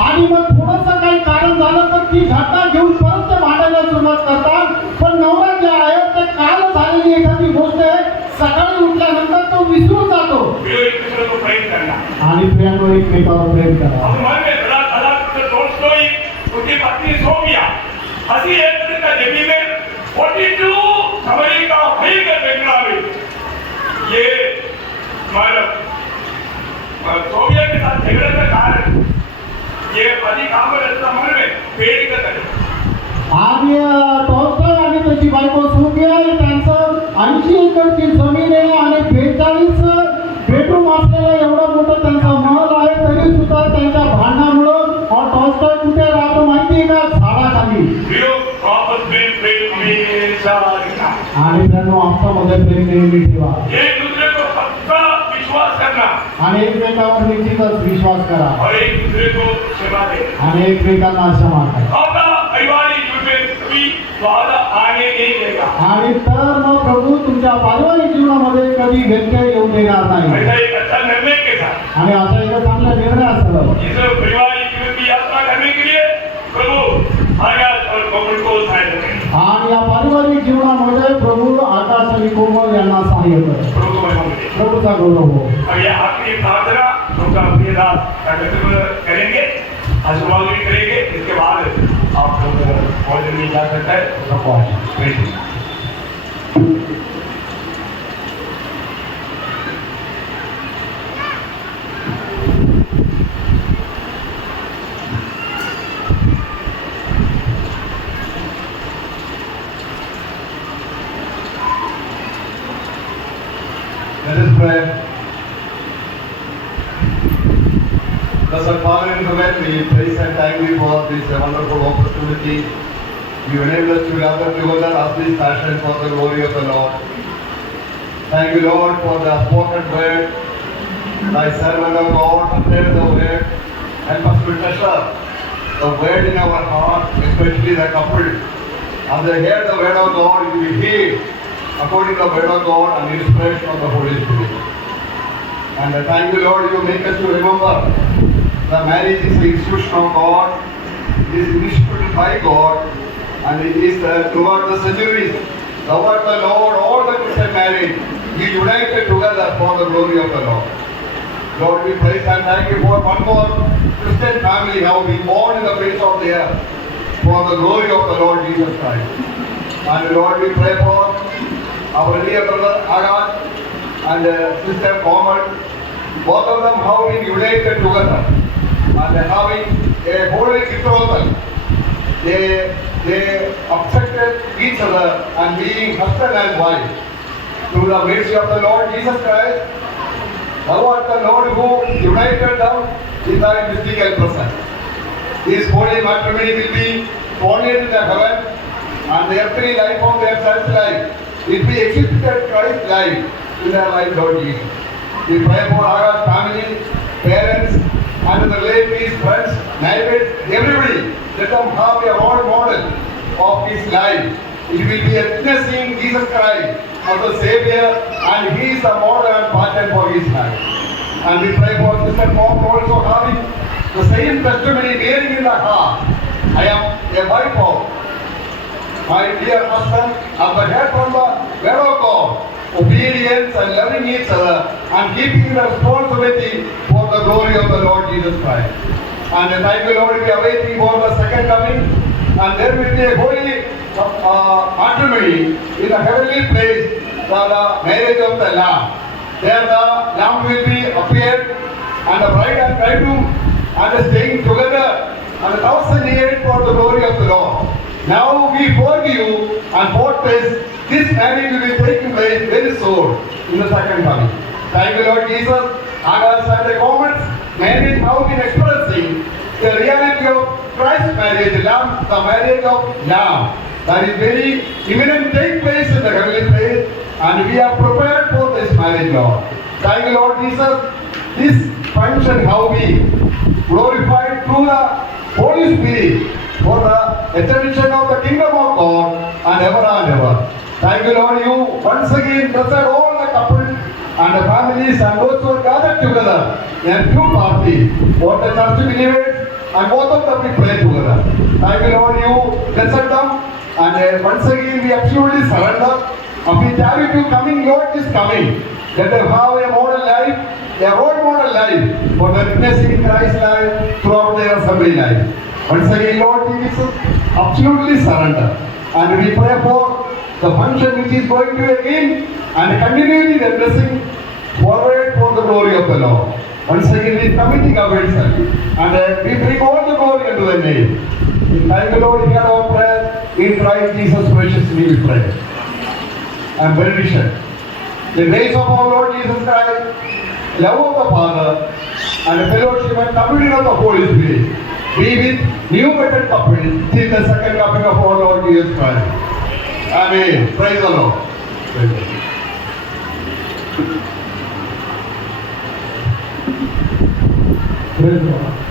आणि मग थोडंसं काही कारण झालं तर ती घटना घेऊन परत ते भांडायला सुरुवात करतात. पण नवरा जे आहे ते काल झालेली एखादी गोष्ट आहे सकाळी उठल्यानंतर तो विसरून जातो एक दूसरे को प्रेम करना आणि प्रेमावर एकमेकावर प्रेम करा. अब मन में बड़ा टोल्स्टॉय उसकी पत्नी सोफिया हंसी एक दिन का जमीन में 42 फरवरी का भयंकर घटना हुई ये मतलब सोफिया के साथ झगड़े का कारण ये पति काम में रहता मन में पेड़ का तक आणि टॉल्स्टॉय आणि त्याची बायको सोफिया त्यांचं 80 एकरची जमीन आहे आणि 42 बेडरूम असलेलं एवढं मोठं त्यांचा महल आहे तरी सुद्धा त्यांच्या भांडणामुळं टॉल्स्टॉय कुठे राहतो माहितीये का? झाडाखाली. वियोग आपस में प्रेम हमेशा रखना आणि त्यांना आमच्यामध्ये प्रेम नेहमी ठेवा एक दूसरे को पक्का विश्वास करना आणि एकमेकावर निश्चितच विश्वास करा और एक दूसरे को क्षमा देना आणि एकमेकांना क्षमा करा. आपका पारिवारिक जीवन में कभी वादा आने नहीं देगा आणि तर मग प्रभू तुमच्या पारिवारिक जीवनामध्ये कधी व्यत्यय येऊ देणार नाही. ऐसा एक अच्छा निर्णय के साथ आणि असा एक चांगला निर्णय असेल इस पारिवारिक जीवन की यात्रा करने के लिए प्रभु आज्ञा मी कोमल यांना सहाय्य कर. प्रभु को महिमा मिले. प्रभूचा गौरव हो. अब ये आखिरी प्रार्थना उनका प्रिय दास का नेतृत्व करेंगे, आशीर्वाद भी करेंगे. इसके बाद आप लोग भोजन में जा सकता है तो पहुंचे. Let us pray. Blessed Father in heaven, we praise and thank you for this wonderful opportunity. You enable us to gather together as this passion for the glory of the Lord. Thank you, Lord, for the spoken word. Thy servant of God, uttered the word. Help us to treasure the word in our heart, especially the couple. As they hear the word of God, it will be healed according to the word of God and inspiration of the Holy Spirit. And thank you, Lord, you make us to remember the marriage is the institution of God, it is instituted by God, and it is throughout the centuries. Throughout the Lord, all the Christian marriage is united together for the glory of the Lord. Lord, we praise and thank you for one more Christian family how we born in the face of the earth for the glory of the Lord Jesus Christ. And Lord, we pray for our dear brother Agad and sister Komal, both of them have been united together and having a holy betrothal. They accepted each other and being husband and wife through the mercy of the Lord Jesus Christ. Thou art the Lord who united them in thy mystical presence. This holy matrimony will be honored in the heaven, and the earthly life of their son's life will be exhibited Christ's life in their life, Lord Jesus. We pray for our family, parents, and the relatives, friends, neighbors, everybody. Let them have a role model of his life. It will be witnessing Jesus Christ as the Savior, and he is the model and pattern for his life. And we pray for Sister Mom also having the same testimony bearing in the heart. I am a wife of my dear husband, and the head from the word of God, obedience and loving each other, and keeping the responsibility for the glory of the Lord Jesus Christ. And thank you, Lord, we are waiting for the second coming, and there will be a holy matrimony in the heavenly place, the marriage of the Lamb. There the Lamb will be appeared, and the bride and bridegroom and staying together, and 1,000 years for the glory of the Lord. Now we forgive and foretaste this marriage will be taking place very soon in the second coming. Thank you, Lord Jesus. Others and the comments, marriage now been expressing the reality of Christ's marriage, the marriage of Lamb. That is very imminent take place in the heavenly place, and we are prepared for this marriage, Lord. Thank you, Lord Jesus. This function how we glorified through the Holy Spirit for the extension of the kingdom of God and ever. Thank you, Lord. You once again blessed all the couples and the families and those who are gathered together in two parties for the church believers, and both of them we pray together. Thank you, Lord. You blessed them, and once again we absolutely surrender. And we tell you to coming, Lord is coming. Let them have a model life, a role model life for the witnessing Christ's life throughout their assembly life. Once again, Lord Jesus, absolutely surrender. And we pray for the function which is going to begin, and continually the blessing forward for the glory of the Lord. Once again, we committing ourselves, and we bring all the glory unto the name. Thank the Lord, hear our prayer. In Christ Jesus' precious name we pray. And benediction. The grace of our Lord Jesus Christ, love of the Father, and the fellowship and communion of the Holy Spirit be with new better couples till the second coming of our Lord Jesus Christ. Amen. Praise the Lord. Praise the Lord. Praise the Lord.